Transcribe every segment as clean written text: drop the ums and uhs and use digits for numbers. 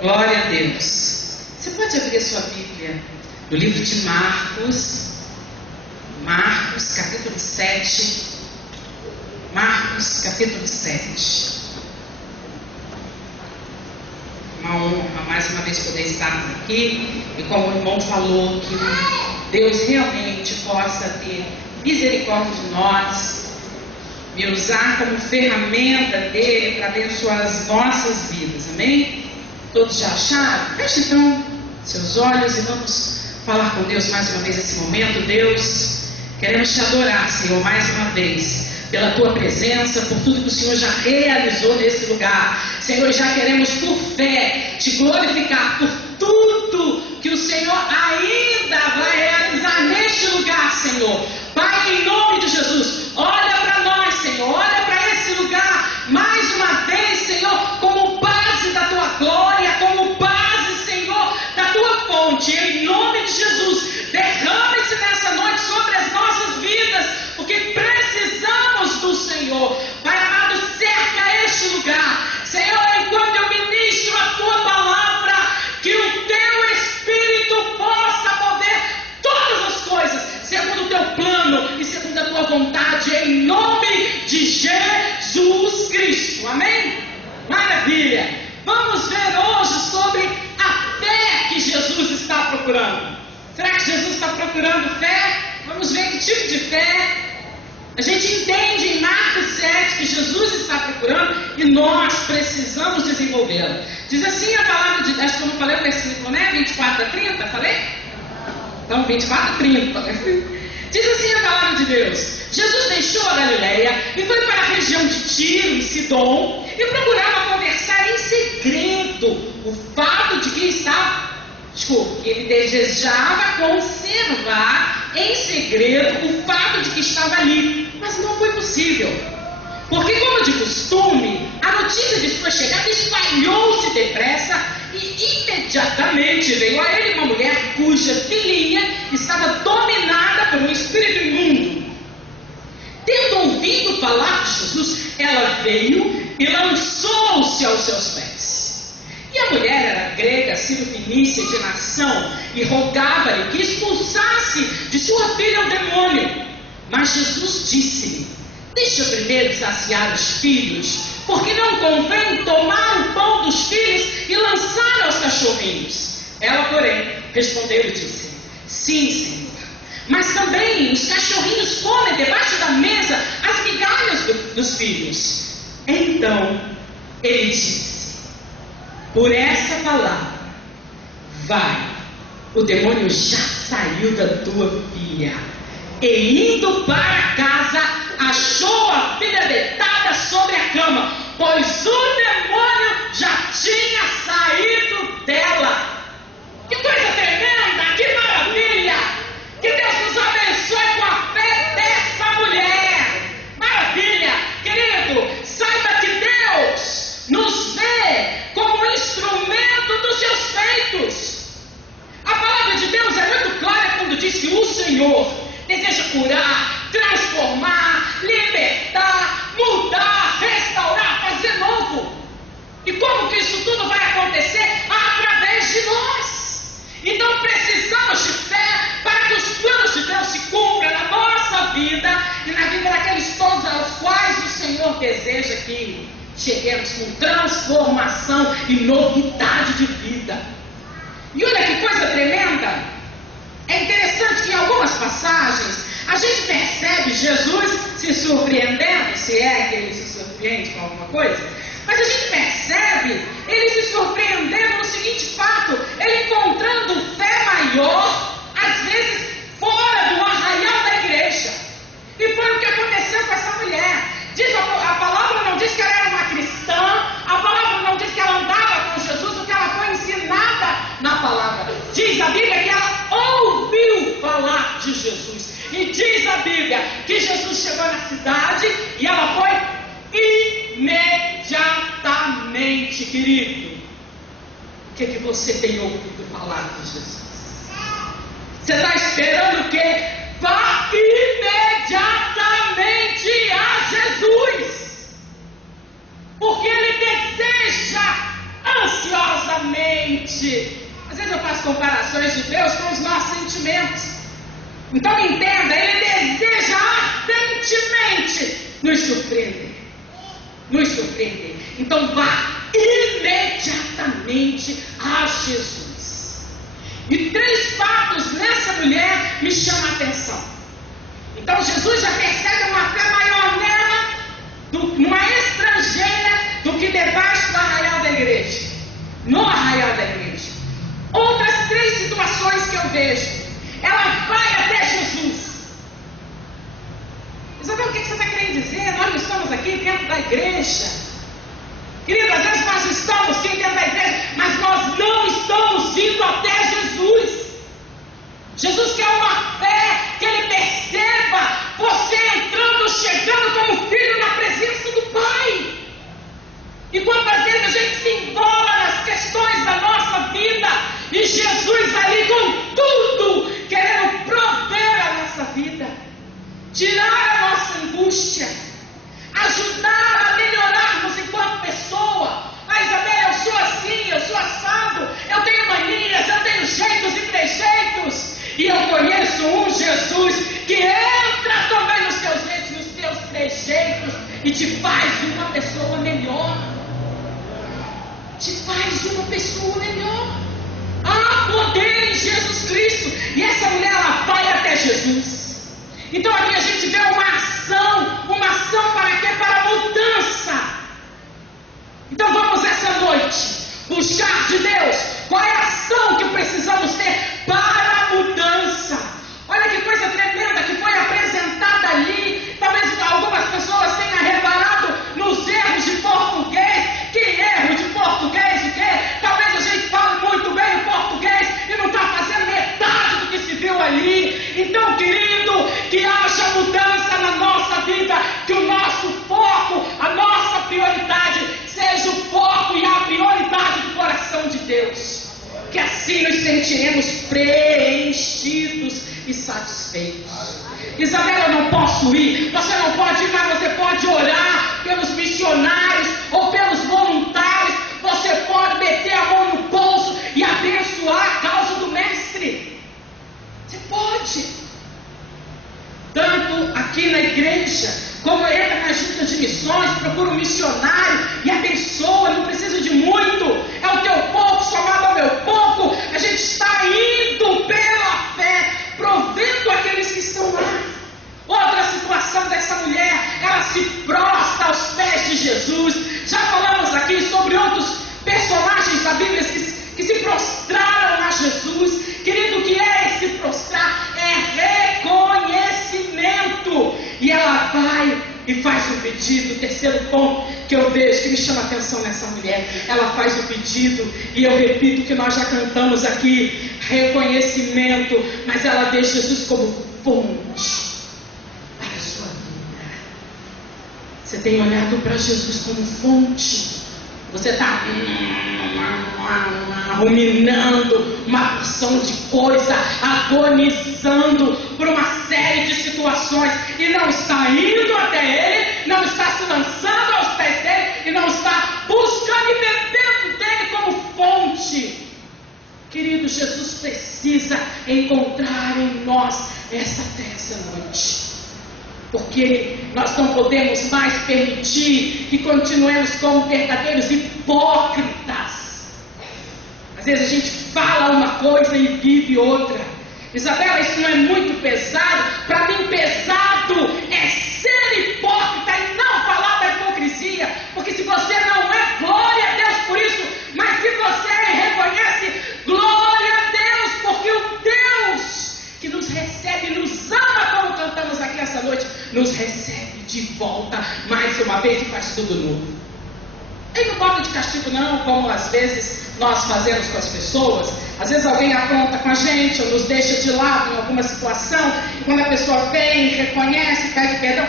Glória a Deus. Você pode abrir a sua Bíblia no livro de Marcos, capítulo 7. Marcos, capítulo 7. Uma honra, mais uma vez, poder estarmos aqui. E como o irmão falou, que Deus realmente possa ter misericórdia de nós, me usar como ferramenta dele para abençoar as nossas vidas. Amém? Todos já acharam? Feche então seus olhos e vamos falar com Deus mais uma vez nesse momento. Deus, queremos te adorar, Senhor, mais uma vez, pela tua presença, por tudo que o Senhor já realizou nesse lugar. Senhor, já queremos por fé te glorificar por tudo que o Senhor ainda vai realizar neste lugar, Senhor. Pai, em nome de Jesus, olha para nós, Senhor, olha para esse lugar mais uma vez, Senhor, como base da tua glória, como base, Senhor, da tua fonte. Em nome de Jesus, derrame-se nessa noite sobre as nossas vidas, porque precisamos do Senhor. Pai amado, cerca este lugar, Senhor, enquanto eu ministro a tua palavra, que o teu Espírito possa mover todas as coisas segundo o teu plano e segundo a tua vontade, em nome de Jesus Cristo. Amém? Maravilha! Vamos ver hoje sobre a fé que Jesus está procurando. Será que Jesus está procurando fé? Vamos ver que tipo de fé. A gente entende em Marcos 7 que Jesus está procurando e nós precisamos desenvolvê-la. Diz assim a palavra de Deus, acho que eu não falei o versículo, né? 24 a 30, falei? Então 24 a 30. Diz assim a palavra de Deus: Jesus deixou a Galileia e foi para a região de Tiro e Sidom e procurava conversar em segredo o fato de que que ele desejava conservar em segredo o fato de que estava ali, mas não foi possível, porque, como de costume, a notícia de sua chegada espalhou-se depressa e imediatamente veio a ele uma mulher cuja filhinha estava dominada por um espírito imundo. Tendo ouvido falar de Jesus, ela veio e lançou-se aos seus pés. E a mulher era grega, sírio-fenícia de nação, e rogava-lhe que expulsasse de sua filha o demônio. Mas Jesus disse-lhe: deixa primeiro saciar os filhos, porque não convém tomar o pão dos filhos e lançar aos cachorrinhos. Ela, porém, respondeu e disse: sim, Senhor, mas também os cachorrinhos comem debaixo da mesa as migalhas dos filhos. Então ele disse: por essa palavra, vai, o demônio já saiu da tua filha. E indo para casa, achou a filha deitada sobre a cama, pois o demônio já tinha saído dela. Que coisa tremenda, que maravilha! Que Deus nos abençoe com a fé dessa mulher. Maravilha! Querido, saiba que Deus nos vê como instrumento dos seus feitos. A palavra de Deus é muito clara quando diz que o Senhor deseja curar, transformar, libertar, mudar, restaurar, fazer novo. E como que isso tudo vai acontecer? Através de nós. Então precisamos de fé para que os planos de Deus se cumpram na nossa vida e na vida daqueles todos aos quais o Senhor deseja que cheguemos com transformação e novidade de vida. E olha que coisa tremenda. É interessante que em algumas passagens a gente percebe Jesus se surpreendendo, se é que ele se surpreende com alguma coisa, mas a gente percebe ele se surpreendendo no seguinte fato: ele encontrando fé maior, às vezes fora do arraial da igreja. E foi o que aconteceu com essa mulher. Diz a palavra não diz que ela era uma cristã, a palavra não diz que ela andava com Jesus, o que ela foi ensinada na palavra. Diz a Bíblia que ela ouviu falar de Jesus. E diz a Bíblia que Jesus chegou na cidade e ela foi imediatamente, querido. O que você tem ouvido falar de Jesus? Você está esperando o quê? Vá imediatamente a Jesus, porque Ele deseja ansiosamente Às vezes eu faço comparações de Deus com os nossos sentimentos. Então entenda, Ele deseja ardentemente nos surpreender. Nos surpreender. Então vá imediatamente a Jesus. E 3 fatos nessa mulher me chamam a atenção. Então Jesus já percebe uma fé maior nela, numa estrangeira, do que debaixo do arraial da igreja. No arraial da igreja. Outras 3 situações que eu vejo. Ela vai até Jesus. Isabel, o que você está querendo dizer? Nós não estamos aqui dentro da igreja. Querido, às vezes nós estamos aqui dentro da igreja, mas nós não estamos indo até Jesus. Jesus quer uma fé que Ele perceba você entrando, chegando como filho na presença do Pai. E quantas vezes a gente se envolve nas questões da nossa vida e Jesus ali com tudo, querendo prover a nossa vida, tirar a nossa angústia, ajudar a melhorarmos enquanto pessoa. Ah, Isabel, eu sou assim, eu sou assado, eu tenho manias, eu tenho jeitos e trejeitos. E eu conheço um Jesus que entra também nos teus jeitos, nos teus trejeitos e te faz uma pessoa melhor. Te faz uma pessoa melhor. Há poder em Jesus Cristo. E essa mulher, ela vai até Jesus. Então aqui a gente vê uma ação para quê? Para mudança. Então vamos essa noite buscar de Deus qual é a ação que precisamos ter para a mudança. Olha que coisa tremenda que foi apresentada ali. Talvez algumas pessoas tenham reparado nos erros de português. Que erro de português o quê? Talvez a gente fale muito bem o português e não está fazendo metade do que se viu ali. Então, querido, que haja mudança na nossa vida, que o nosso foco, a nossa prioridade seja o foco e a prioridade do coração de Deus. Que assim nos sentiremos preenchidos e satisfeitos. Isabel, eu não posso ir. Você não pode ir, mas você pode orar pelos missionários ou pelos voluntários. Você pode meter a mão no bolso e abençoar a causa do mestre. Você pode. Tanto aqui na igreja, como entra nas juntas de missões, procura um missionário e abençoa, não precisa de muito. É o teu pouco somado ao meu pouco. A gente está indo pela fé, provendo aqueles que estão lá. Outra situação dessa mulher, ela se prostra aos pés de Jesus. Já falamos aqui sobre outros personagens da Bíblia que se prostraram a Jesus. Querido, o que é esse prostrar? É reconhecimento. E ela vai e faz o pedido. O terceiro ponto que eu vejo, que me chama a atenção nessa mulher, ela faz o pedido, e eu repito que nós já cantamos aqui, reconhecimento, mas ela deixa Jesus como fonte para a sua vida. Você tem olhado para Jesus como fonte? Você está ruminando uma porção de coisa, agonizando por uma série de situações e não está indo até Ele, não está se lançando aos pés dEle e não está buscando e bebendo dEle como fonte. Querido, Jesus precisa encontrar em nós essa fé essa noite. Porque nós não podemos mais permitir que continuemos como verdadeiros hipócritas. Às vezes a gente fala uma coisa e vive outra. Isabela, isso não é muito pesado? Para mim, pesado é ser hipócrita e não falar da hipocrisia. Porque se você não é, glória a Deus por isso. Mas se você reconhece, glória a Deus, porque o Deus que nos recebe, nos ama, como cantamos aqui essa noite, nos recebe de volta mais uma vez e faz tudo novo. Ele não bota de castigo não, como às vezes nós fazemos com as pessoas. Às vezes alguém apronta com a gente ou nos deixa de lado em alguma situação, e quando a pessoa vem, reconhece, pede perdão,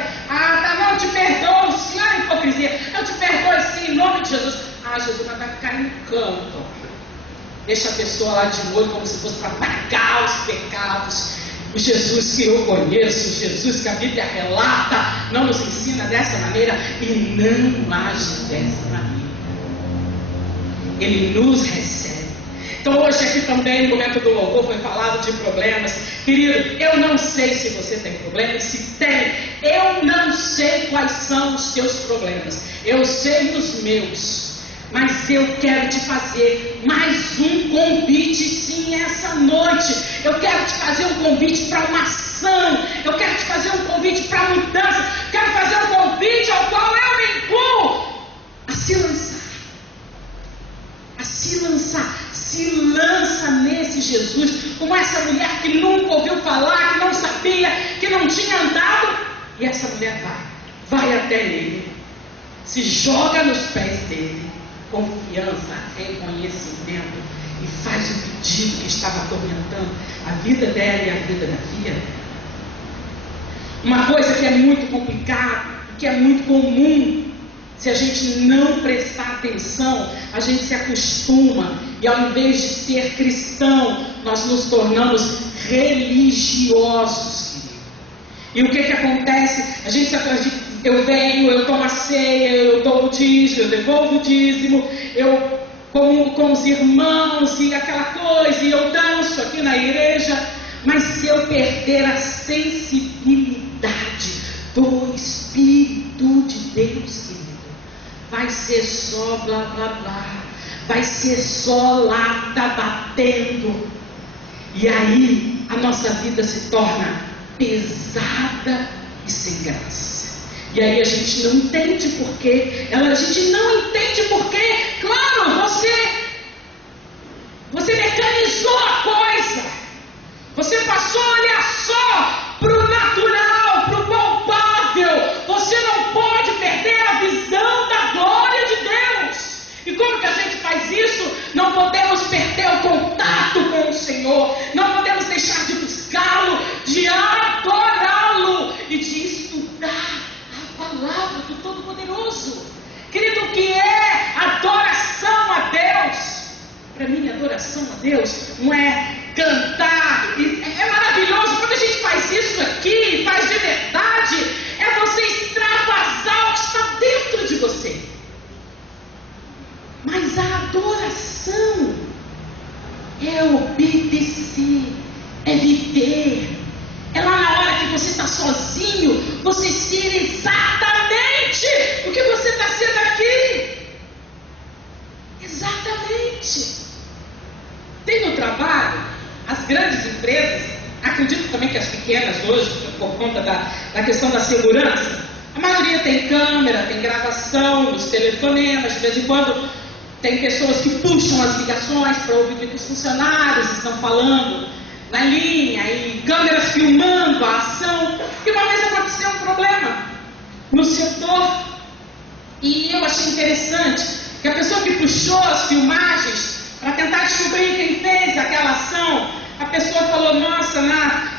não te perdoo, sim, a hipocrisia, eu te perdoo sim, em nome de Jesus. Jesus vai ficar em canto. Deixa a pessoa lá de molho como se fosse para pagar os pecados. O Jesus que eu conheço, o Jesus que a Bíblia relata, não nos ensina dessa maneira e não age dessa maneira. Ele nos recebe. Então hoje aqui também, no momento do louvor, foi falado de problemas. Querido, eu não sei se você tem problemas. Se tem, eu não sei quais são os teus problemas. Eu sei os meus. Mas eu quero te fazer mais um convite, sim, essa noite. Eu quero te fazer um convite para uma ação. Eu quero te fazer um convite para mudança. Quero fazer um convite ao qual eu me incluo a se lançar. A se lançar. Se lança nesse Jesus, como essa mulher que nunca ouviu falar, que não sabia, que não tinha andado. E essa mulher vai até ele, se joga nos pés dele. Confiança, reconhecimento, e faz o pedido que estava atormentando a vida dela e a vida da filha. Uma coisa que é muito complicada, que é muito comum, se a gente não prestar atenção, a gente se acostuma, e ao invés de ser cristão, nós nos tornamos religiosos. E o que acontece? A gente se acredita. Eu venho, eu tomo a ceia, eu dou o dízimo, eu devolvo o dízimo, eu como com os irmãos e aquela coisa, e eu danço aqui na igreja, mas se eu perder a sensibilidade do Espírito de Deus, querido, vai ser só blá blá blá, vai ser só lata batendo, e aí a nossa vida se torna pesada e sem graça. E aí a gente não entende porquê. A gente não entende porquê. Claro, você mecanizou a coisa. Você passou a olhar só para o natural, para o palpável. Você não pode perder a visão da glória de Deus. E como que a gente faz isso? Não podemos perder o contato com o Senhor. Não podemos deixar de buscá-lo, de adorá-lo e de estudar palavra do Todo-Poderoso. Querido, o que é adoração a Deus? Para mim, adoração a Deus não é cantar. É maravilhoso quando a gente faz isso aqui, faz de verdade. É você extravasar o que está dentro de você. Mas a adoração é obedecer, é viver. É lá na hora que você está sozinho, você ser exatamente o que você está sendo aqui. Exatamente. Tem no trabalho, as grandes empresas, acredito também que as pequenas hoje, por conta da questão da segurança, a maioria tem câmera, tem gravação, os telefonemas, de vez em quando tem pessoas que puxam as ligações para ouvir o que os funcionários estão falando na linha, e câmeras filmando a ação. E uma vez aconteceu um problema no setor, e eu achei interessante que a pessoa que puxou as filmagens para tentar descobrir quem fez aquela ação, a pessoa falou: nossa,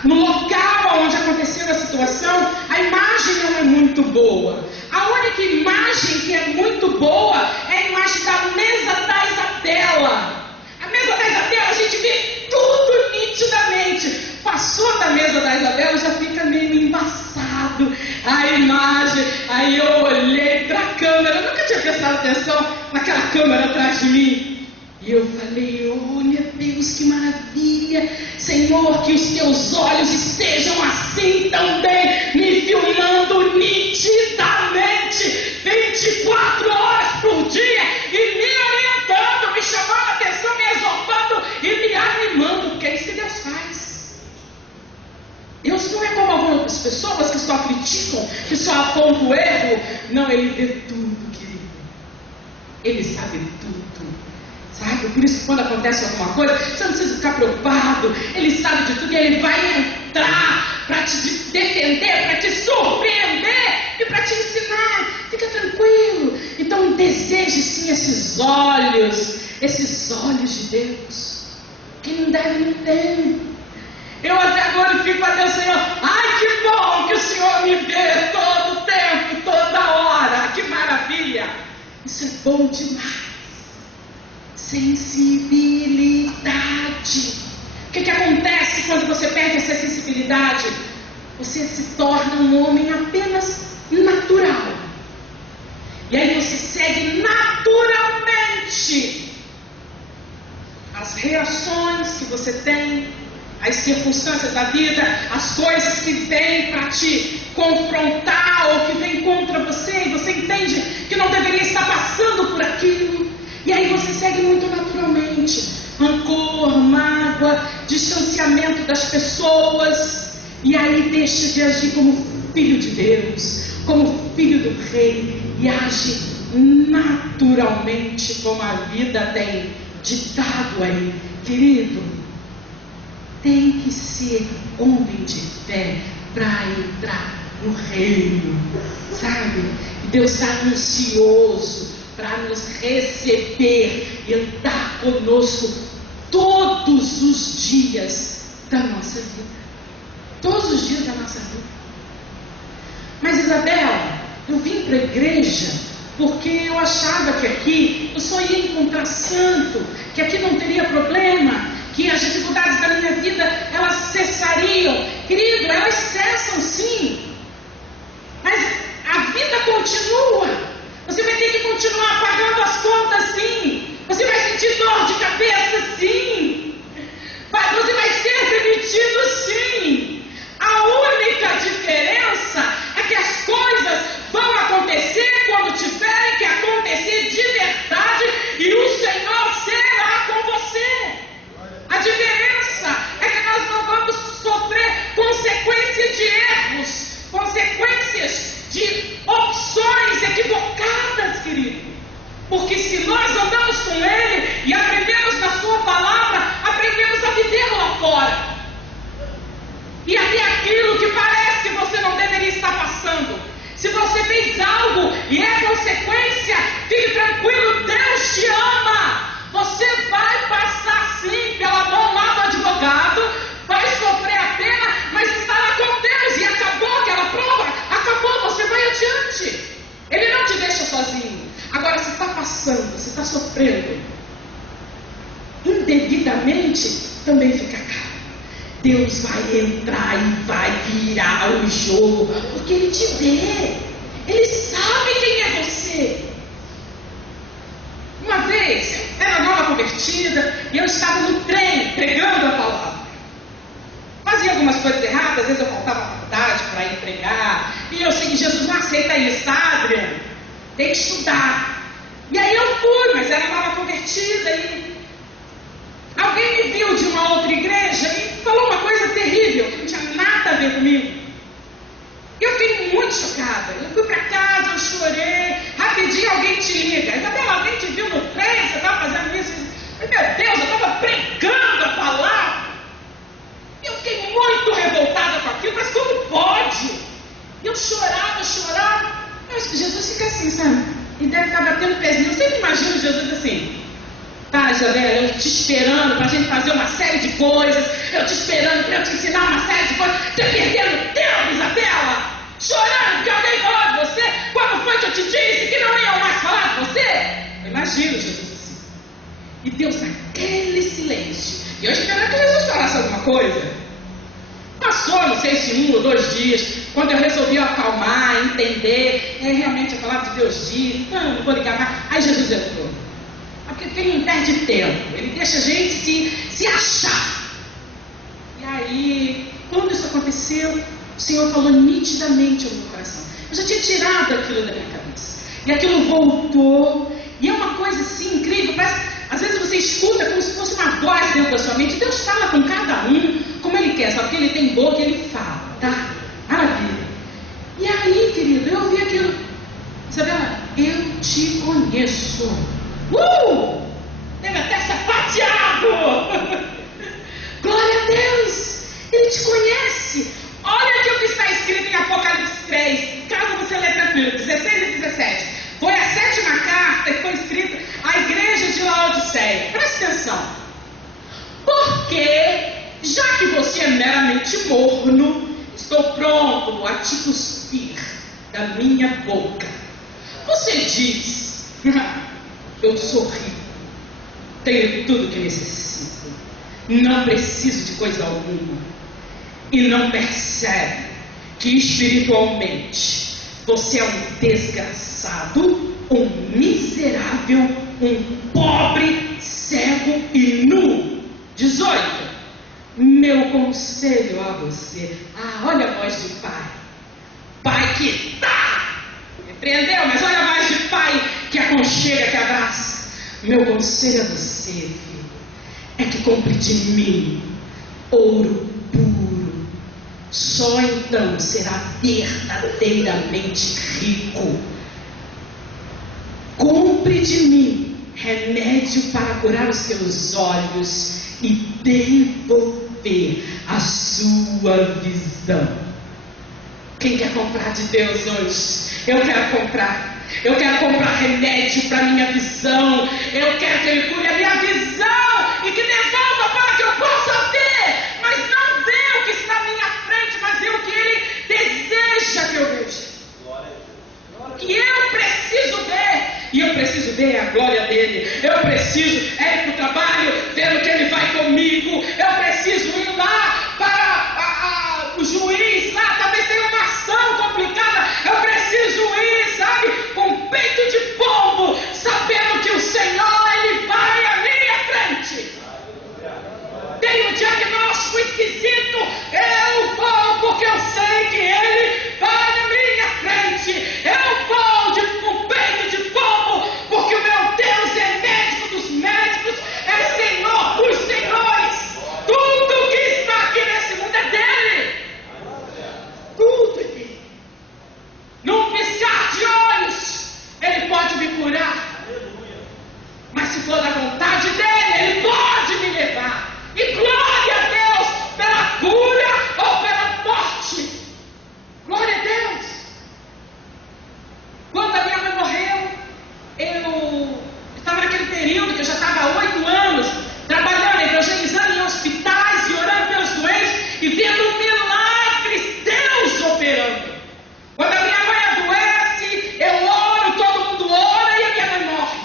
no local onde aconteceu a situação, a imagem não é muito boa. A única imagem que é muito boa é a imagem da mesa da Isabela. A mesa da Isabela a gente vê tudo nitidamente. Passou da mesa da Isabela, já fica meio embaçado a imagem. Aí eu olhei para a câmera, eu nunca tinha prestado atenção naquela câmera atrás de mim. E eu falei: olha Deus, que maravilha, Senhor, que os teus olhos estejam assim também, me filmando nitidamente, 24 horas por dia, e me orientando, me chamando a atenção, me exortando e me animando, porque é isso que Deus faz. Deus não é como algumas pessoas que só criticam, que só apontam o erro. Não, Ele vê tudo, querido. Ele sabe tudo. Sabe? Por isso que quando acontece alguma coisa, você não precisa ficar preocupado. Ele sabe de tudo e Ele vai entrar para te defender, para te surpreender e para te ensinar. Fica tranquilo. Então deseje sim esses olhos de Deus. Quem não deve, não tem. Eu até glorifico a Deus, Senhor. Ai, que bom que o Senhor me vê todo o tempo, toda hora. Que maravilha. Isso é bom demais. Sensibilidade. O que acontece quando você perde essa sensibilidade? Você se torna um homem apenas natural. E aí você segue naturalmente as reações que você tem, as circunstâncias da vida, as coisas que vêm para te confrontar ou que vêm contra você, e você entende que não deveria estar passando por aquilo, e aí você segue muito naturalmente, rancor, mágoa, distanciamento das pessoas, e aí deixa de agir como filho de Deus, como filho do rei, e age naturalmente como a vida tem ditado aí. Querido, tem que ser homem de fé para entrar no reino, sabe? E Deus está ansioso para nos receber e andar conosco todos os dias da nossa vida. Todos os dias da nossa vida. Mas Isabel, eu vim para a igreja porque eu achava que aqui eu só ia encontrar santo, que aqui não teria problema, que as dificuldades da minha vida, elas cessariam. Querido, elas cessam sim, mas a vida continua. Você vai ter que continuar pagando as contas sim, você vai sentir dor de cabeça sim, você vai ser demitido sim. A única diferença é que as coisas vão acontecer quando tiverem que acontecer de verdade, e o Senhor será com você. A diferença é que nós não vamos sofrer consequências de erros, consequências de opções equivocadas, querido. Porque se nós andamos com Ele e aprendemos na Sua palavra, aprendemos a viver lá fora. E até aquilo que parece que você não deveria estar passando, se você fez algo e é consequência, fique tranquilo, Deus te ama. Você vai passar sim pela mão lá do advogado, vai sofrer a pena, mas estará com Deus, e acabou aquela prova, acabou, você vai adiante. Ele não te deixa sozinho. Agora, se está passando, se está sofrendo indevidamente, também fica calmo. Deus vai entrar e vai virar o jogo, porque Ele te vê, Ele sabe quem é você. Uma vez, eu era nova convertida e eu estava no trem pregando a palavra. Fazia algumas coisas erradas, às vezes eu faltava à faculdade para ir pregar, e eu sei que Jesus não aceita isso, tá, Adriana? Tem que estudar. E aí eu fui, mas era nova convertida, e alguém me viu de uma outra igreja e falou uma coisa terrível, que não tinha nada a ver comigo. Eu fiquei muito chocada. Eu fui para casa, eu chorei. Rapidinho alguém te liga. Isabela, alguém te viu no trem, você estava fazendo isso? Meu Deus, eu estava pregando a palavra. Eu fiquei muito revoltada com aquilo, mas como pode? Eu chorava. Eu acho que Jesus fica assim, sabe? E deve estar batendo pezinho. Eu sempre imagino Jesus assim. Tá, Isabela, eu te esperando para a gente fazer uma série de coisas, eu te esperando para eu te ensinar uma série de coisas, você perdendo tempo, Isabela, chorando porque alguém falou de você, quando foi que eu te disse que não iam mais falar de você? Eu imagino Jesus assim, e Deus naquele silêncio, e eu esperando que Jesus falasse alguma coisa. Passou, não sei se 1 ou 2 dias, quando eu resolvi acalmar, entender, realmente a palavra de Deus diz, não vou ligar mais, aí Jesus entrou. Porque ele não perde tempo, ele deixa a gente se achar. E aí, quando isso aconteceu, o Senhor falou nitidamente ao meu coração. Eu já tinha tirado aquilo da minha cabeça, e aquilo voltou, e é uma coisa assim incrível, parece, às vezes você escuta como se fosse uma voz dentro da sua mente. Deus fala com cada um como Ele quer, sabe? Porque Ele tem boca e Ele fala, tá? Maravilha. E aí, querido, eu ouvi aquilo. Isabela, eu te conheço. Deve até sapateado. Glória a Deus, Ele te conhece. Olha aqui o que está escrito em Apocalipse 3, caso você lê tranquilo, 16 e 17. Foi a 7ª carta que foi escrita à igreja de Laodiceia. Presta atenção. Porque, já que você é meramente morno, estou pronto a te cuspir da minha boca. Você diz, eu sou rico, tenho tudo que necessito, não preciso de coisa alguma, e não percebe que espiritualmente você é um desgraçado, um miserável, um pobre, cego e nu. meu conselho a você. Olha a voz de pai. Pai que dá, repreendeu, mas olha a voz de pai que aconchega, que abraça. Meu conselho a você, filho, é que compre de mim ouro puro. Só então será verdadeiramente rico. Compre de mim remédio para curar os teus olhos e devolver a sua visão. Quem quer comprar de Deus hoje? Eu quero comprar. Eu quero comprar remédio para minha visão. Eu quero que Ele cure a minha visão e que devolva para que eu possa ver, mas não ver o que está à minha frente, mas ver o que Ele deseja que eu veja. Que eu preciso ver. E eu preciso ver a glória dele. Eu preciso ir para o trabalho, vendo que ele vai comigo. Eu preciso ir lá para o juiz lá, talvez tenha uma ação complicada. Eu preciso ir, sabe, com peito de pombo, sabendo que o Senhor, Ele vai à minha frente. Tenho um diagnóstico esquisito, eu vou porque eu sei que Ele vai à minha frente. Eu vou com peito de pombo, porque o meu Deus é médico dos médicos, é Senhor dos senhores. Tudo que está aqui nesse mundo é dele. Tudo é dele. Num piscar de olhos, Ele pode me curar. Mas se for da vontade dele, Ele pode me levar. E glória a Deus pela cura ou pela morte. Glória a Deus. Quando a minha mãe morreu, eu estava naquele período que eu já estava há 8 anos trabalhando, evangelizando em hospitais e orando pelos doentes e vendo milagres, Deus operando. Quando a minha mãe adoece, eu oro, todo mundo ora e a minha mãe morre.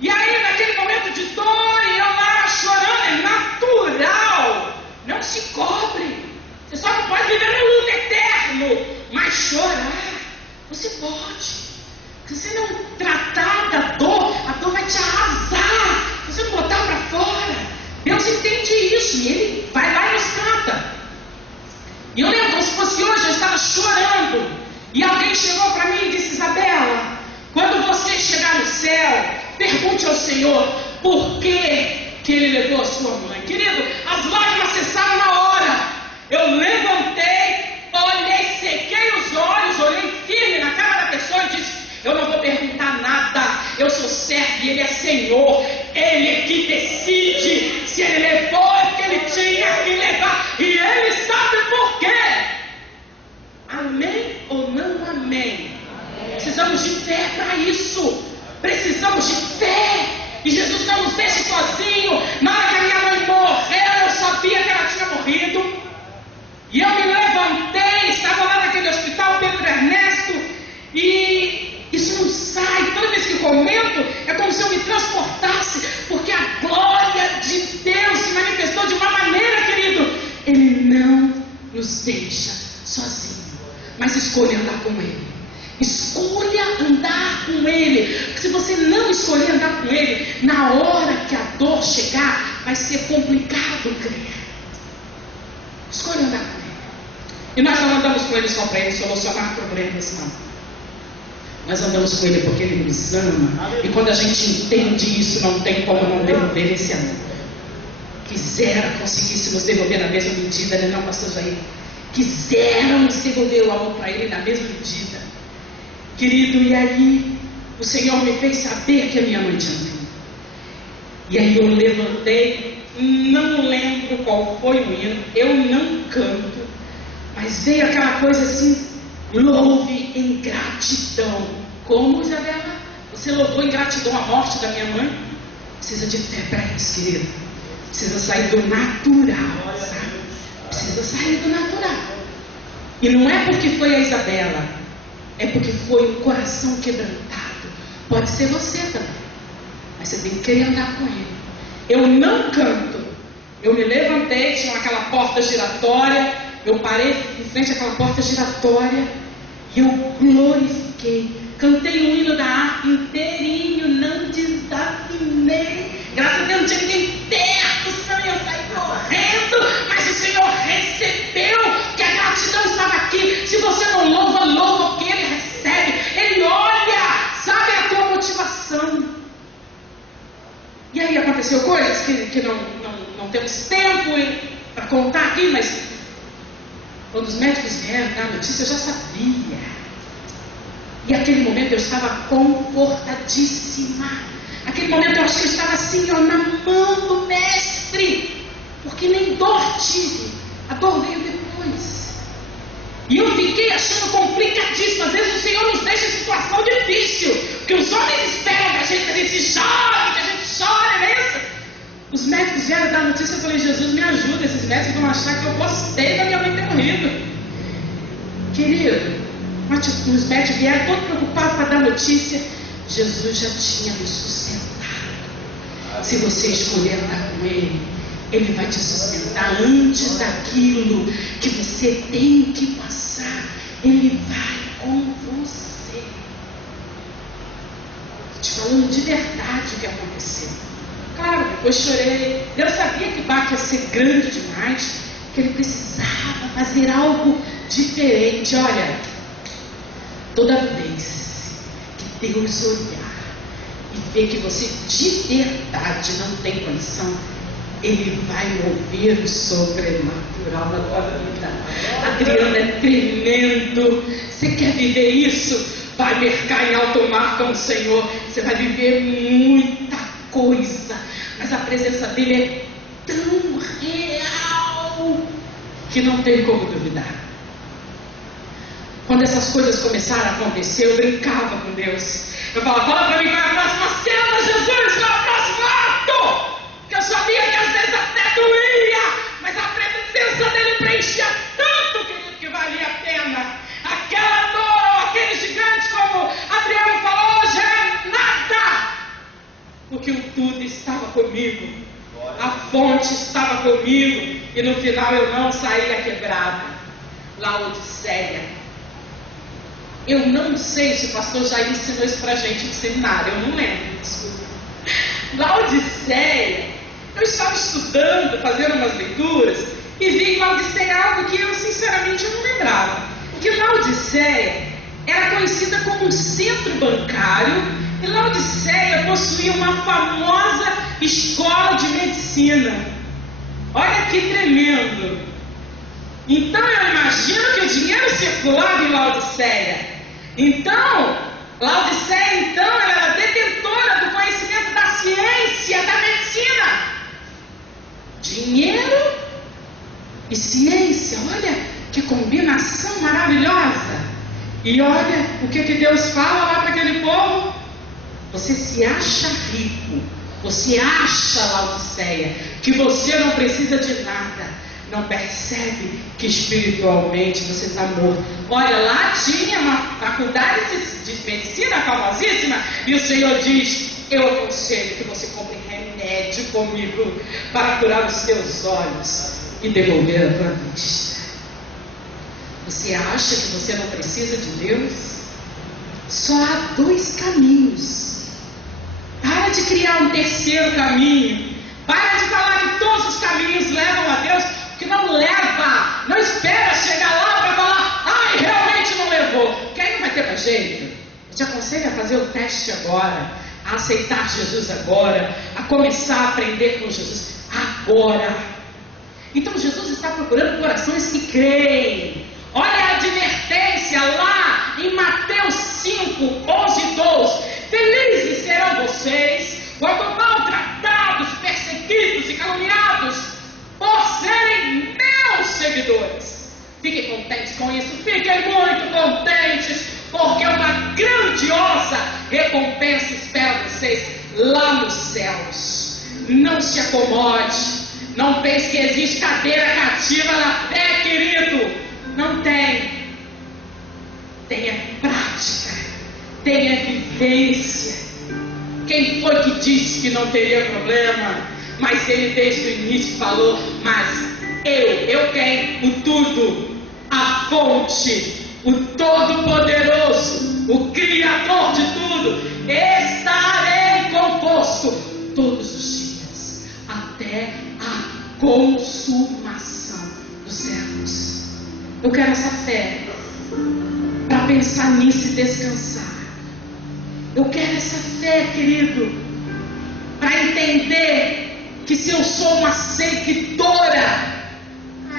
E aí, naquele momento de dor, e eu lá chorando, é natural, não se cobre. Você só não pode viver no luto eterno, mas chorar você pode. Se você não tratar da dor, a dor vai te arrasar. Se você não botar para fora, Deus entende isso e Ele vai lá e nos trata. E eu lembro como se fosse hoje, eu estava chorando e alguém chegou para mim e disse: Isabela, quando você chegar no céu, pergunte ao Senhor por que Ele levou a sua mãe. Querido, as lágrimas cessaram na hora. Eu levantei, olhei, sequei os olhos, olhei firme na cara da pessoa e disse: eu não vou perguntar nada, eu sou servo e Ele é Senhor, Ele é que decide. Se Ele levou é porque Ele tinha que levar e Ele sabe por quê. Amém ou não amém? Precisamos de fé para isso. Precisamos de fé. E Jesus não nos deixa sozinho. Na hora que a minha mãe morreu, eu sabia que ela tinha morrido. E eu me levantei, estava lá naquele hospital, Pedro Ernesto, e isso não sai. Toda vez que comento, é como se eu me transportasse, porque a glória de Deus se manifestou de uma maneira, querido. Ele não nos deixa sozinho, mas escolha andar com Ele. Escolha andar com Ele. Porque se você não escolher andar com Ele, na hora que a dor chegar, vai ser complicado crer. Escolha andar com Ele. E nós não andamos com Ele só para Ele solucionar problemas, não. Nós andamos com Ele porque Ele nos ama. E quando a gente entende isso, não tem como não devolver esse amor. Quisera conseguíssemos devolver na mesma medida, né, não, pastor Jair? Quiséramos devolver o amor para Ele na mesma medida. Querido, e aí o Senhor me fez saber que a minha mãe tinha vindo. E aí eu levantei, não lembro qual foi o hino, eu não canto, mas veio aquela coisa assim: louve em gratidão. Como, Isabela? Você louvou em gratidão a morte da minha mãe? Precisa de fé para isso, querido. Precisa sair do natural, sabe? Precisa sair do natural. E não é porque foi a Isabela, é porque foi um coração quebrantado. Pode ser você também, mas você tem que querer andar com Ele. Eu não canto. Eu me levantei, tinha aquela porta giratória. Eu parei em frente àquela porta giratória e eu glorifiquei. Cantei o hino da harpa inteirinho, não desafinei. Graças a Deus não tinha ninguém perto, senão eu saí correndo E aí aconteceu coisas que não temos tempo para contar aqui, mas quando os médicos vieram dar a notícia, eu já sabia. E aquele momento eu estava confortadíssima. Aquele momento eu acho que eu estava assim, ó, na mão do mestre, porque nem dor tive. A dor veio depois. E eu fiquei achando complicadíssimo. Às vezes o Senhor nos deixa em situação difícil, porque os homens esperam que a gente se chore, que a gente chore, não é isso? Os médicos vieram dar a notícia, eu falei, Jesus, me ajuda, esses médicos vão achar que eu gostei da minha mãe ter morrido. Querido, os médicos vieram todos preocupados para dar notícia. Jesus já tinha me sustentado. Se você escolher andar com Ele, Ele vai te sustentar antes daquilo que você tem que passar. Ele vai com você. Estou te falando de verdade o que aconteceu. Claro, depois chorei. Deus sabia que o baque ia ser grande demais, que Ele precisava fazer algo diferente. Olha, toda vez que Deus olhar e ver que você de verdade não tem condição, Ele vai mover o sobrenatural na tua vida. Adriana, é tremendo. Você quer viver isso? Vai mercar em alto mar com o Senhor. Você vai viver muita coisa, mas a presença dele é tão real que não tem como duvidar. Quando essas coisas começaram a acontecer, eu brincava com Deus. Eu falava, fala para mim qual é a próxima cena, Jesus, qual é o próximo ato? Que eu sabia que às vezes até doía, mas a presença dele preenchia tanto, querido, que valia a pena. Aquela dor, aquele gigante, como Adriano falou, já é nada, porque o tudo estava comigo, a fonte estava comigo, e no final eu não saía quebrada. Laodiceia. Eu não sei se o pastor já ensinou isso pra gente no seminário, eu não lembro, desculpa. Laodiceia, eu estava estudando, fazendo umas leituras, e vi em Laodiceia algo que eu sinceramente não lembrava. Que Laodiceia era conhecida como um centro bancário, e Laodiceia possuía uma famosa escola de medicina. Olha que tremendo! Então eu imagino que o dinheiro circulava em Laodiceia. Então, Laodiceia ela era detentora do conhecimento da ciência, da medicina. Dinheiro e ciência, olha que combinação maravilhosa. E olha o que Deus fala lá para aquele povo. Você se acha rico, você acha, Laodiceia, que você não precisa de nada. Não percebe que espiritualmente você está morto. Olha, lá tinha uma faculdade de medicina famosíssima, e o Senhor diz, eu aconselho que você compre remédio comigo para curar os seus olhos e devolver a tua vista. Você acha que você não precisa de Deus? Só há 2 caminhos. Para de criar um terceiro caminho. Para de falar que todos os caminhos levam a Deus, porque não leva. Não espera chegar lá para falar, ai, realmente não levou, porque aí não vai ter mais jeito. Eu te aconselho a fazer o teste agora, a aceitar Jesus agora, a começar a aprender com Jesus agora. Então Jesus está procurando corações que creem. Olha a advertência lá em Mateus 5, 11 e 12. Felizes serão vocês quando maltratados, perseguidos e caluniados por serem meus seguidores. Fiquem contentes com isso, fiquem muito contentes, porque uma grandiosa recompensa espera vocês lá nos céus. Não se acomode, não pense que existe cadeira cativa na fé, querido. Não tem. Tenha prática, tenha vivência. Quem foi que disse que não teria problema? Mas ele desde o início falou, mas eu quem? O tudo, a fonte, o todo-poderoso, o criador de tudo, estarei convosco todos os dias, até a consumação dos séculos. Eu quero essa fé para pensar nisso e descansar. Eu quero essa fé, querido, para entender que se eu sou uma seguidora,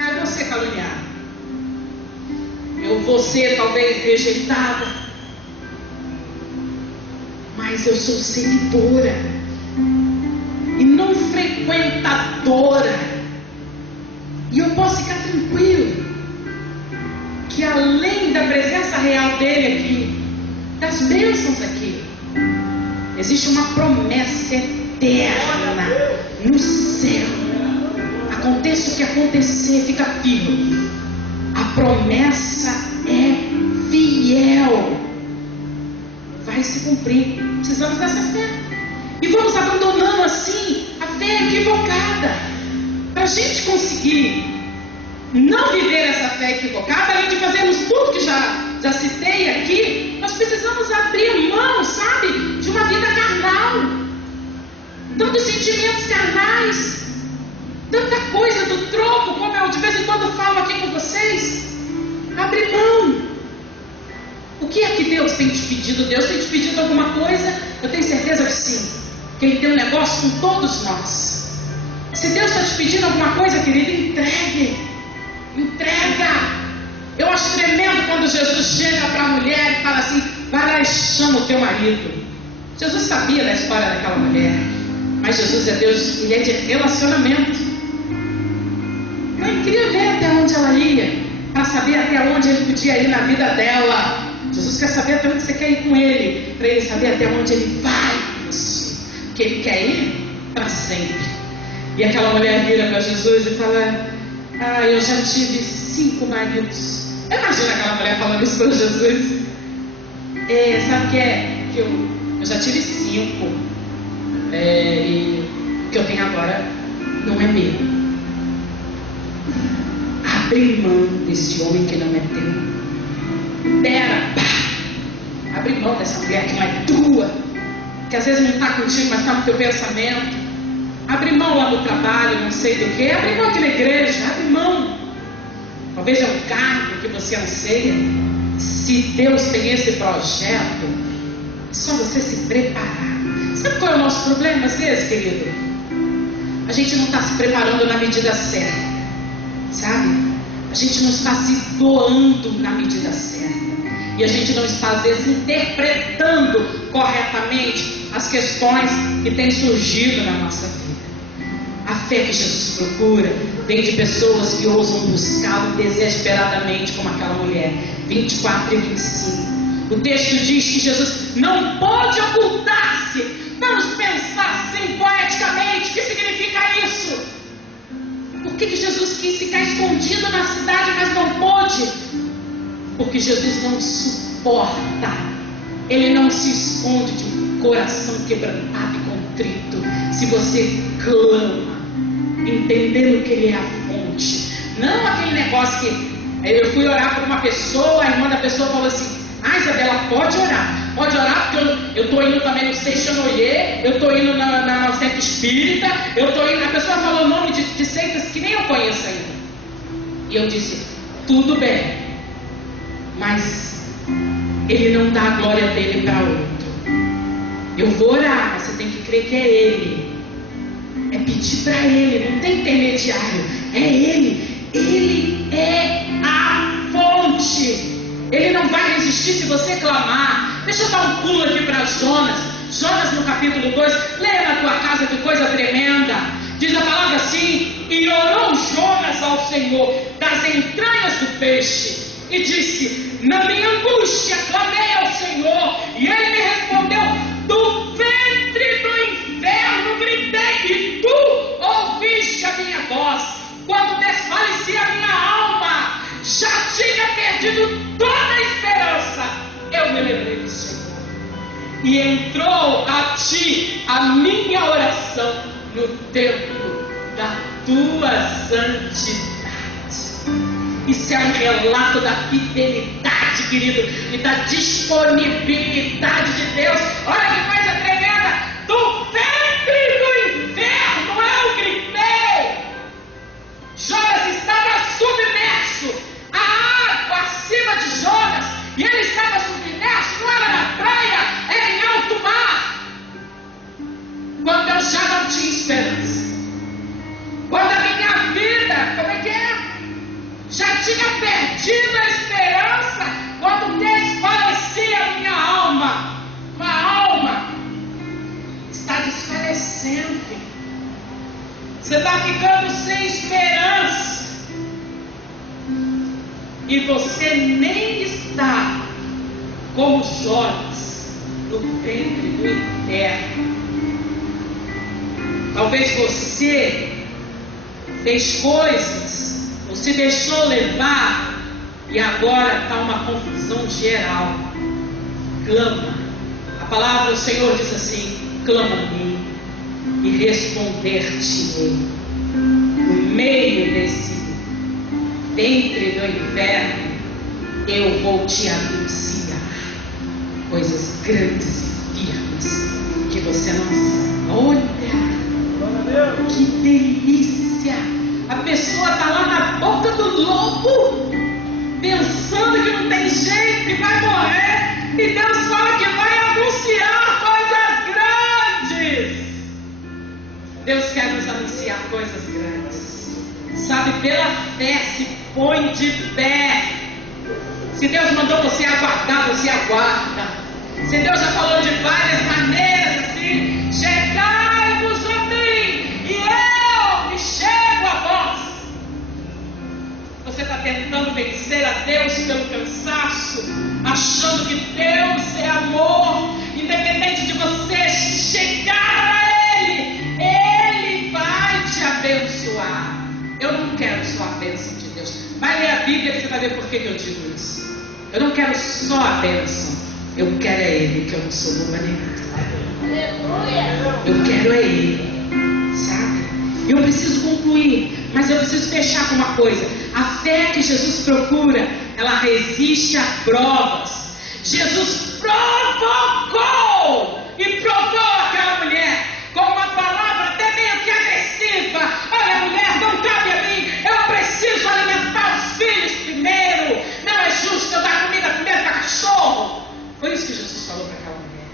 eu vou ser caluniada, eu vou ser talvez rejeitada, mas eu sou seguidora e não frequentadora. E eu posso ficar tranquilo que além da presença real dele aqui, das bênçãos aqui, existe uma promessa eterna no céu. Aconteça o que acontecer, fica firme. A promessa é fiel, vai se cumprir. Precisamos dessa fé. E vamos abandonando assim a fé equivocada. Para a gente conseguir não viver essa fé equivocada, além de fazermos tudo que já citei aqui, nós precisamos abrir mão, sabe, de uma vida carnal, tantos sentimentos carnais, tanta coisa do troco, como eu de vez em quando falo aqui com vocês. Abrir mão. O que é que Deus tem te pedido? Deus tem te pedido alguma coisa? Eu tenho certeza que sim, que Ele tem um negócio com todos nós. Se Deus está te pedindo alguma coisa, querido, entregue. Entrega. Eu acho tremendo quando Jesus chega para a mulher e fala assim: vai lá e chama o teu marido. Jesus sabia da história daquela mulher, mas Jesus é Deus, Ele é de relacionamento. Então eu queria ver até onde ela ia, para saber até onde Ele podia ir na vida dela. Jesus quer saber até onde você quer ir com Ele, para Ele saber até onde Ele vai com você, porque Ele quer ir para sempre. E aquela mulher vira para Jesus e fala: eu já tive 5 maridos. Imagina aquela mulher falando isso para Jesus. Sabe o que é? Que eu já tive 5. E o que eu tenho agora não é meu. Abre mão desse homem que não é teu. Abre mão dessa mulher que não é tua, que às vezes não está contigo, mas está no teu pensamento. Abre mão lá no trabalho, não sei do que. Abre mão aqui na igreja, abre mão. Talvez é um cargo que você anseia. Se Deus tem esse projeto, é só você se preparar. Sabe qual é o nosso problema às vezes, querido? A gente não está se preparando na medida certa, sabe? A gente não está se doando na medida certa. E a gente não está, às vezes, interpretando corretamente as questões que têm surgido na nossa vida. A fé que Jesus procura vem de pessoas que ousam buscá-lo desesperadamente, como aquela mulher. 24 e 25. O texto diz que Jesus não pode ocultar-se. Vamos pensar assim poeticamente: o que significa isso? Por que Jesus quis ficar escondido na cidade, mas não pôde? Porque Jesus não suporta. Ele não se esconde de um coração quebrantado e contrito. Se você clama, entendendo que Ele é a fonte, não aquele negócio que eu fui orar por uma pessoa, a irmã da pessoa falou assim: Isabela, pode orar, porque eu estou indo também no Seixanoye, eu estou indo na centro espírita, eu estou indo. A pessoa falou o nome de seitas que nem eu conheço ainda. E eu disse: tudo bem, mas Ele não dá a glória dele para outro. Eu vou orar, mas você tem que crer que é Ele. É pedir para Ele, não tem intermediário. É Ele. Ele é a fonte. Ele não vai resistir se você clamar. Deixa eu dar um pulo aqui para Jonas. Jonas no capítulo 2. Leia na tua casa, que coisa tremenda. Diz a palavra assim: e orou Jonas ao Senhor das entranhas do peixe, e disse: na minha angústia clamei ao Senhor, e Ele me respondeu: do ventre do inferno gritei, e tu ouviste a minha voz. Quando desfalecia a minha alma, já tinha perdido toda a esperança, eu me lembrei do Senhor, e entrou a ti a minha oração no templo da tua santidade. Isso é um relato da fidelidade, querido, e da disponibilidade de Deus. Olha que coisa tremenda. Do ventre do inferno eu gritei. Jonas estava submerso, a água acima de Jonas, e ele estava submerso, não era na praia, era em alto mar. Quando eu já Você está ficando sem esperança. E você nem está como Jonas no ventre do inferno. Talvez você fez coisas, ou se deixou levar, e agora está uma confusão geral. Clama. A palavra do Senhor diz assim: clama a mim e responder-te-ei. No meio desse ventre do inferno, eu vou te anunciar coisas grandes e firmes que você não sabe. Olha, que delícia! A pessoa está lá na boca do lobo, pensando que não tem jeito, que vai morrer, e Deus fala que vai anunciar coisas grandes. Deus quer nos anunciar coisas grandes. Sabe, pela fé, se põe de pé. Se Deus mandou você aguardar, você aguarda. Se Deus já falou de várias maneiras assim: chegai-vos a mim e eu me chego a vós. Você está tentando vencer a Deus pelo cansaço, achando que Deus é amor. Independente de você chegar a Ele vai te abençoar. Eu não quero só a bênção de Deus. Vai ler a Bíblia que você vai ver por que eu digo isso. Eu não quero só a bênção. Eu quero é Ele, que eu não sou boba nenhuma. Eu quero é Ele, sabe? Eu preciso concluir, mas eu preciso fechar com uma coisa. A fé que Jesus procura, ela resiste a provas. Jesus provocou e provou aquela mulher com uma palavra até meio que agressiva. Olha, mulher, não cabe a mim. Eu preciso alimentar os filhos primeiro. Não é justo eu dar comida primeiro para cachorro. Foi isso que Jesus falou para aquela mulher.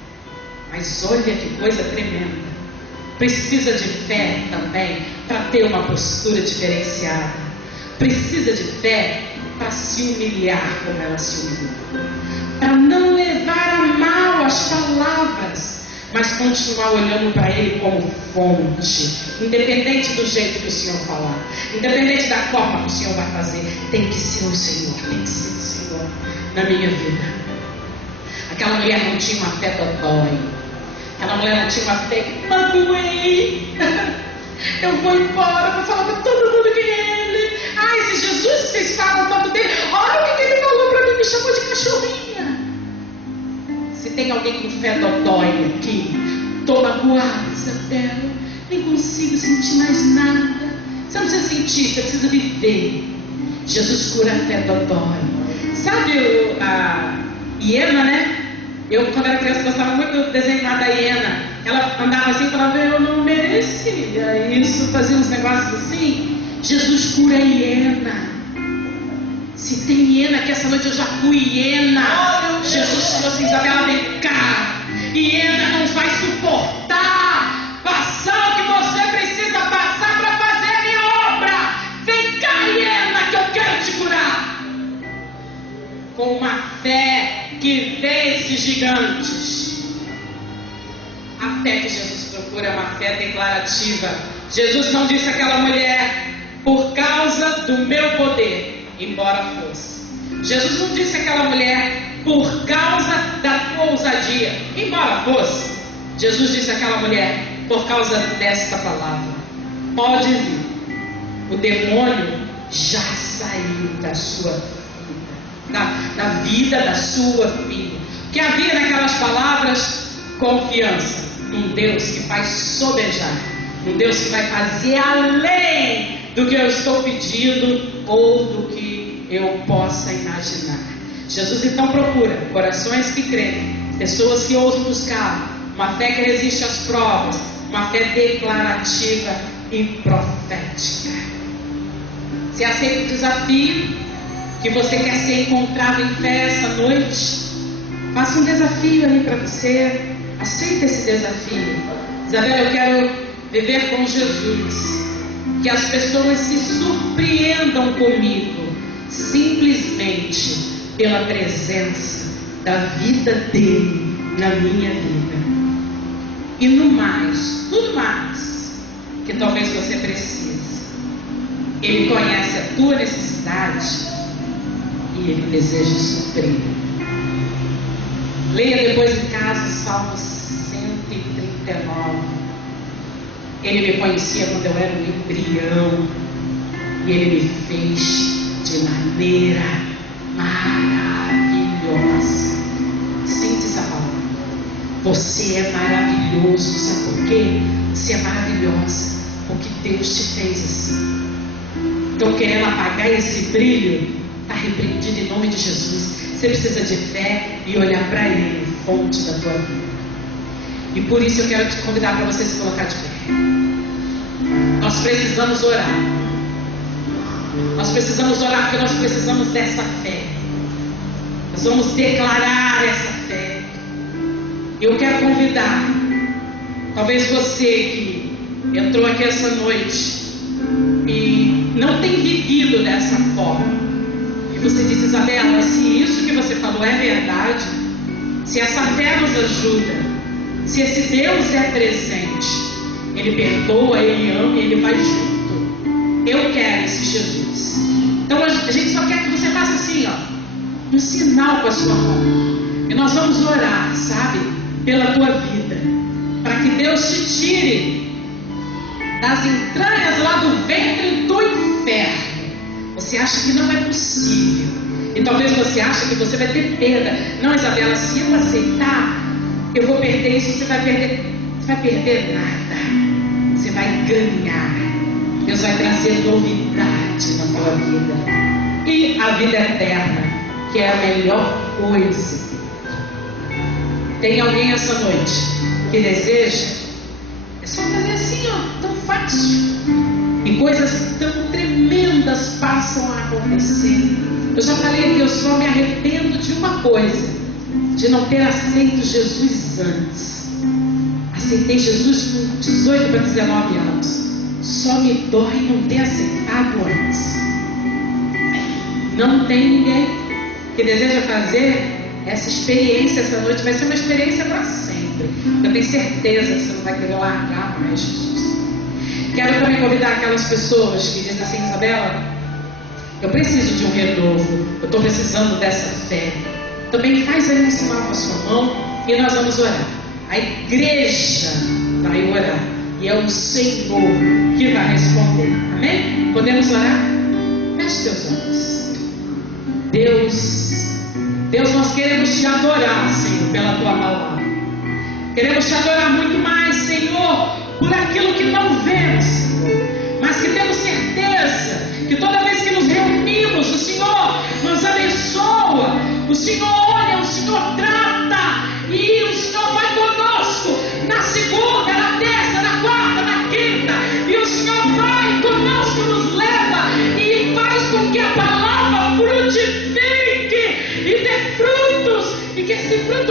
Mas olha que coisa tremenda. Precisa de fé também para ter uma postura diferenciada. Precisa de fé para se humilhar como ela se humilhou. Para não levar a mal as palavras, mas continuar olhando para Ele como fonte. Independente do jeito que o Senhor falar, independente da forma que o Senhor vai fazer, tem que ser o Senhor, tem que ser o Senhor na minha vida. Aquela mulher não tinha uma fé dodói. Aquela mulher não tinha uma fé que magoei. Eu vou embora, vou falar para todo mundo quem é Ele. Ai, se Jesus, vocês falam tanto dele, olha o que Ele falou para mim, me chamou de cachorrinha. Se tem alguém com fé dodói aqui, tô magoado, Isabela, nem consigo sentir mais nada. Você não precisa sentir, você precisa viver. Jesus cura a fé dodói. Sabe a hiena, né? Eu, quando era criança, gostava muito do desenho da hiena. Ela andava assim e falava: eu não merecia isso, fazia uns negócios assim. Jesus cura a hiena. Se tem hiena aqui essa noite, eu já fui hiena. Jesus falou assim: Isabela, vem cá. Hiena não vai suportar passar o que você precisa passar para fazer a minha obra. Vem cá, hiena, que eu quero te curar. Com uma fé que vence gigantes. A fé que Jesus procura é uma fé declarativa. Jesus não disse àquela mulher: por causa do meu poder, embora fosse. Jesus não disse àquela mulher: por causa da tua ousadia, embora fosse. Jesus disse àquela mulher: por causa desta palavra, pode vir. O demônio já saiu da sua vida, da vida da sua filha. Que havia naquelas palavras? Confiança num Deus que faz sobejar, num Deus que vai fazer além do que eu estou pedindo ou do que eu possa imaginar. Jesus então procura corações que creem, pessoas que ousam buscar uma fé que resiste às provas, uma fé declarativa e profética. Você aceita o desafio que você quer ser encontrado em fé essa noite? Faça um desafio aí para você. Aceita esse desafio. Isabela, eu quero viver com Jesus. Que as pessoas se surpreendam comigo, simplesmente pela presença da vida dele na minha vida. E no mais, tudo mais, que talvez você precise. Ele conhece a tua necessidade e Ele deseja suprir. Leia depois em casa Salmo 139. Ele me conhecia quando eu era um embrião e Ele me fez de maneira maravilhosa. Sente essa palavra. Você é maravilhoso. Sabe por quê? Você é maravilhosa porque Deus te fez assim. Então, querendo apagar esse brilho, está repreendido em nome de Jesus. Você precisa de fé e olhar para Ele, fonte da tua vida. E por isso eu quero te convidar para você se colocar de pé. Nós precisamos orar. Nós precisamos orar porque nós precisamos dessa fé. Nós vamos declarar essa fé. Eu quero convidar, talvez você que entrou aqui essa noite e não tem vivido dessa forma, e você disse: Isabela, se isso que você falou é verdade, se essa fé nos ajuda, se esse Deus é presente, Ele perdoa, Ele ama, Ele vai junto. Eu quero esse Jesus. Então a gente só quer que você faça assim, ó, um sinal com a sua mão, e nós vamos orar, sabe, pela tua vida, para que Deus te tire das entranhas lá do ventre do inferno. Você acha que não é possível, e talvez você ache que você vai ter perda. Não, Isabela, se eu aceitar, eu vou perder isso. Você vai perder nada. Você vai ganhar. Deus vai trazer novidade na tua vida, e a vida eterna, que é a melhor coisa. Tem alguém essa noite que deseja? É só fazer assim, ó, tão fácil. E coisas tão tremendas passam a acontecer. Eu já falei que eu só me arrependo de uma coisa: de não ter aceito Jesus antes. Aceitei Jesus com 18 para 19 anos. Só me dói não ter aceitado antes. Não tem ninguém que deseja fazer essa experiência essa noite. Vai ser uma experiência para sempre. Eu tenho certeza que você não vai querer largar mais Jesus. Quero também convidar aquelas pessoas que dizem assim: Isabela, eu preciso de um renovo, eu estou precisando dessa fé. Também faz aí um sinal com a sua mão e nós vamos orar. A igreja vai orar e é o Senhor que vai responder. Amém? Podemos orar? Feche teus olhos. Deus, nós queremos te adorar, Senhor, pela tua palavra. Queremos te adorar muito mais, Senhor, por aquilo que não vemos, Senhor, mas que temos certeza que toda vez que nos reunimos, o Senhor nos abençoa, o Senhor olha, o Senhor trata, e o Senhor vai conosco na segunda, na terça, na quarta, na quinta, e o Senhor vai conosco, nos leva e faz com que a palavra frutifique e dê frutos, e que esse fruto